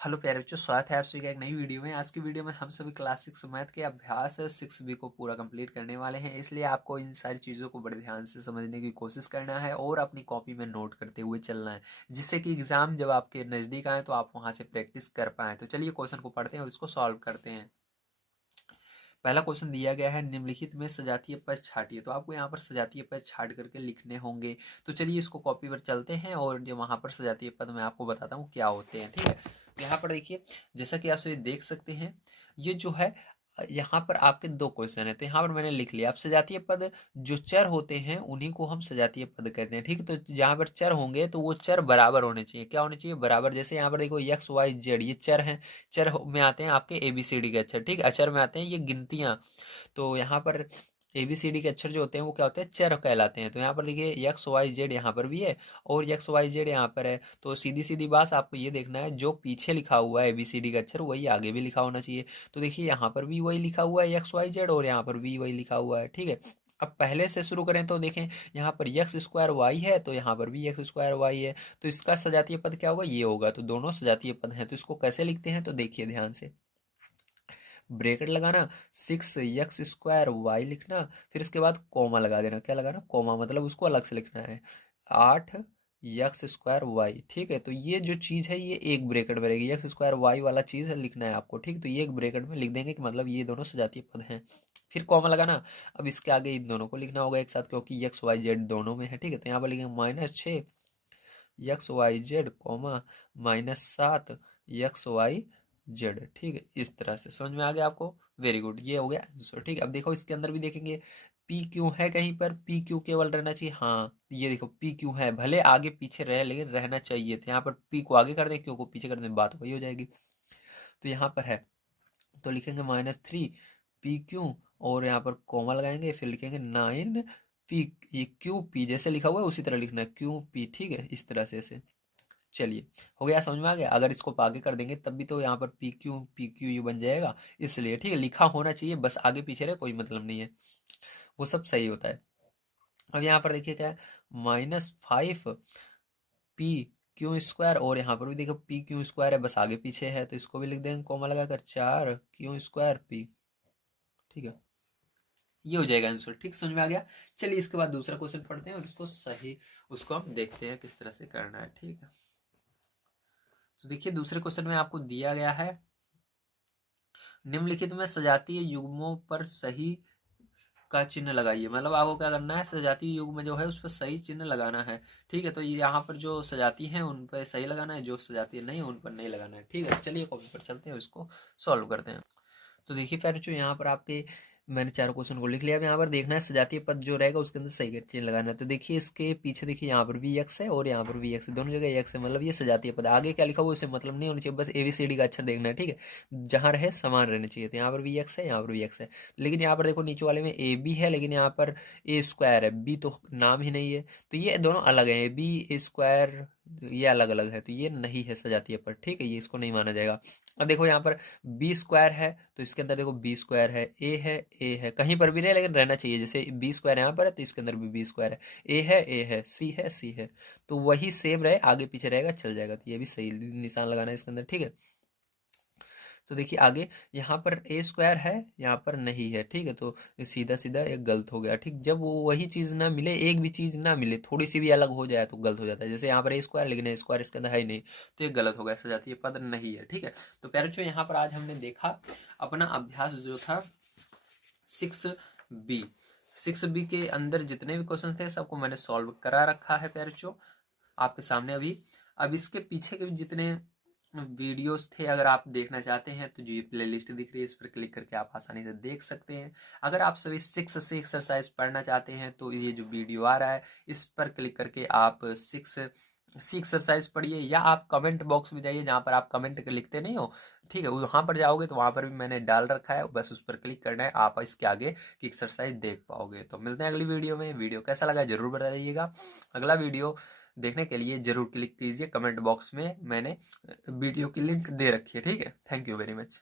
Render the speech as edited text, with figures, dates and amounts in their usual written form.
Hello प्यारे बच्चों, स्वागत है आप सभी का एक नई वीडियो में। आज की वीडियो में हम सभी क्लास 6 मैथ के अभ्यास 6B को पूरा कंप्लीट करने वाले हैं, इसलिए आपको इन सारी चीज़ों को बड़े ध्यान से समझने की कोशिश करना है और अपनी कॉपी में नोट करते हुए चलना है, जिससे कि एग्जाम जब आपके नज़दीक आए तो आप वहाँ से प्रैक्टिस कर पाएँ। तो चलिए क्वेश्चन को पढ़ते हैं और इसको सॉल्व करते हैं। पहला क्वेश्चन दिया गया है, निम्नलिखित में सजातीय पद छाटिए। तो आपको यहाँ पर सजातीय पद छाट करके लिखने होंगे। तो चलिए इसको कॉपी पर चलते हैं और जो वहाँ पर सजातीय पद मैं आपको बताता हूँ क्या होते हैं। ठीक है, तो यहाँ पर देखिए, जैसा कि आप सभी देख सकते हैं, ये जो है यहाँ पर आपके दो क्वेश्चन है। तो यहाँ पर मैंने लिख लिया। अब सजातीय पद जो चर होते हैं उन्हीं को हम सजातीय पद कहते हैं। ठीक है, तो जहाँ पर चर होंगे तो वो चर बराबर होने चाहिए। क्या होने चाहिए? बराबर। जैसे यहाँ पर देखो एक्स वाई जेड ये चर हैं। में आते हैं आपके ABCD के अक्षर। ठीक, अक्षर में आते हैं ये गिनतियाँ। तो यहाँ पर ABCD के अक्षर जो होते हैं वो क्या होते हैं? चर कहलाते हैं। तो यहाँ पर देखिए एक्स वाई जेड यहाँ पर भी है और एक्स वाई जेड यहाँ पर है। तो सीधी सीधी बात आपको ये देखना है, जो पीछे लिखा हुआ है ABCD का अक्षर वही आगे भी लिखा होना चाहिए। तो देखिए यहाँ पर भी वही लिखा हुआ है एक्स वाई जेड और यहाँ पर भी वही लिखा हुआ है। ठीक है, अब पहले से शुरू करें तो देखें, यहाँ पर एक्स स्क्वायर वाई है तो यहाँ पर भी एक्स स्क्वायर वाई है। तो इसका सजातीय पद क्या होगा? ये होगा। तो दोनों सजातीय पद हैं। तो इसको कैसे लिखते हैं? तो देखिए ध्यान से, ब्रेकेट लगाना, 6x² लिखना, फिर इसके बाद कॉमा लगा देना। क्या लगाना? कॉमा, मतलब उसको अलग से लिखना है 8x²y। ठीक है, तो ये जो चीज़ है ये एक ब्रेकेट में रहेगी। x² y वाला चीज़ लिखना है आपको। ठीक, तो ये एक ब्रेकेट में लिख देंगे कि मतलब ये दोनों सजातीय पद हैं। फिर कॉमा लगाना। अब इसके आगे इन दोनों को लिखना होगा एक साथ, क्योंकि x y z दोनों में है। ठीक है, तो यहाँ पर लिखेंगे -6 x y z, -7 x y z। ठीक है, इस तरह से समझ में आ गया आपको? वेरी गुड, ये हो गया आंसर। ठीक है, अब देखो इसके अंदर भी देखेंगे पी क्यू है कहीं पर? पी क्यू केवल रहना चाहिए। हाँ, ये देखो पी क्यू है, भले आगे पीछे रहे लेकिन रहना चाहिए। तो यहाँ पर पी को आगे कर दें, क्यू को पीछे कर दें, बात वही हो जाएगी। तो यहाँ पर है तो लिखेंगे -3 PQ और यहाँ पर कॉमा लगाएंगे, फिर लिखेंगे 9P। ये QP जैसे लिखा हुआ है उसी तरह लिखना है, QP। ठीक है, इस तरह से ऐसे। चलिए, हो गया, समझ में आ गया? अगर इसको आगे कर देंगे तब भी तो यहाँ पर PQ ये बन जाएगा, इसलिए। ठीक है, लिखा होना चाहिए, बस आगे पीछे रहे कोई मतलब नहीं है, वो सब सही होता है। अब यहाँ पर देखिए क्या है, -5 PQ² और यहाँ पर भी देखो PQ² है, बस आगे पीछे है तो इसको भी लिख देंगे कॉमा लगाकर 4Q²P। ठीक है, ये हो जाएगा आंसर। ठीक, समझ में आ गया? चलिए इसके बाद दूसरा क्वेश्चन पढ़ते हैं और उसको हम देखते हैं किस तरह से करना है। ठीक है, तो देखिए दूसरे क्वेश्चन में आपको दिया गया है, निम्नलिखित में सजातीय युग्मों पर सही का चिन्ह लगाइए। मतलब आपको क्या करना है, सजातीय युग्म जो है उस पर सही चिन्ह लगाना है। ठीक है, तो यहाँ पर जो सजाती हैं उन पर सही लगाना है, जो सजाती नहीं है उन पर नहीं लगाना है। ठीक है, चलिए कॉपी पर चलते हैं, इसको सॉल्व करते हैं। तो देखिए प्यारे बच्चों, यहाँ पर आपके मैंने चारों क्वेश्चन को लिख लिया। अब यहाँ पर देखना है सजातीय पद जो रहेगा उसके अंदर सही का चिन्ह लगाना है। तो देखिए इसके पीछे देखिए यहाँ पर भी एक्स है और यहाँ पर भी एक्स है, दोनों जगह एक्स है, मतलब ये सजातीय पद। आगे क्या लिखा हुआ उसे मतलब नहीं होना चाहिए, बस ABCD का अक्षर देखना है। ठीक है, जहाँ रहे समान रहने चाहिए। तो यहाँ पर भी एक्स है, यहाँ पर भी एक्स है, लेकिन यहाँ पर देखो नीचे वाले में AB है लेकिन यहाँ पर A² है, B तो नाम ही नहीं है। तो ये दोनों अलग है, AB A², ये अलग अलग है, तो ये नहीं है सजातीय पद। ठीक है, ये इसको नहीं माना जाएगा। अब देखो यहाँ पर B² है तो इसके अंदर देखो B² है, A है कहीं पर भी नहीं लेकिन रहना चाहिए। जैसे B² यहाँ पर है तो इसके अंदर भी B² है, A है C है, तो वही सेम रहे, आगे पीछे रहेगा चल जाएगा। तो ये भी सही निशान लगाना है इसके अंदर। ठीक है, तो देखिए आगे यहाँ पर A² है, यहाँ पर नहीं है। ठीक है, तो सीधा सीधा एक गलत हो गया। ठीक, जब वो वही चीज़ ना मिले, एक भी चीज़ ना मिले, थोड़ी सी भी अलग हो जाए तो गलत हो जाता है। जैसे यहाँ पर A² लेकिन A² इसके अंदर है ही नहीं, तो ये गलत हो गया, सजातीय पद नहीं है। ठीक है, तो प्यारे बच्चों यहाँ पर आज हमने देखा अपना अभ्यास जो था 6B। 6B के अंदर जितने भी क्वेश्चन थे सबको मैंने सॉल्व करा रखा है प्यारे बच्चों आपके सामने अभी। अब इसके पीछे के भी जितने वीडियोस थे, अगर आप देखना चाहते हैं तो जो ये प्ले लिस्ट दिख रही है इस पर क्लिक करके आप आसानी से देख सकते हैं। अगर आप सभी 6 से एक्सरसाइज पढ़ना चाहते हैं तो ये जो वीडियो आ रहा है इस पर क्लिक करके आप 6 एक्सरसाइज पढ़िए, या आप कमेंट बॉक्स में जाइए जहाँ पर आप कमेंट लिखते नहीं हो। ठीक है, वहाँ पर जाओगे तो वहाँ पर भी मैंने डाल रखा है, बस उस पर क्लिक करना है, आप इसके आगे की एक्सरसाइज देख पाओगे। तो मिलते हैं अगली वीडियो में। वीडियो कैसा लगा जरूर बताइएगा। अगला वीडियो देखने के लिए जरूर क्लिक कीजिए, कमेंट बॉक्स में मैंने वीडियो की लिंक दे रखी है। ठीक है, थैंक यू वेरी मच।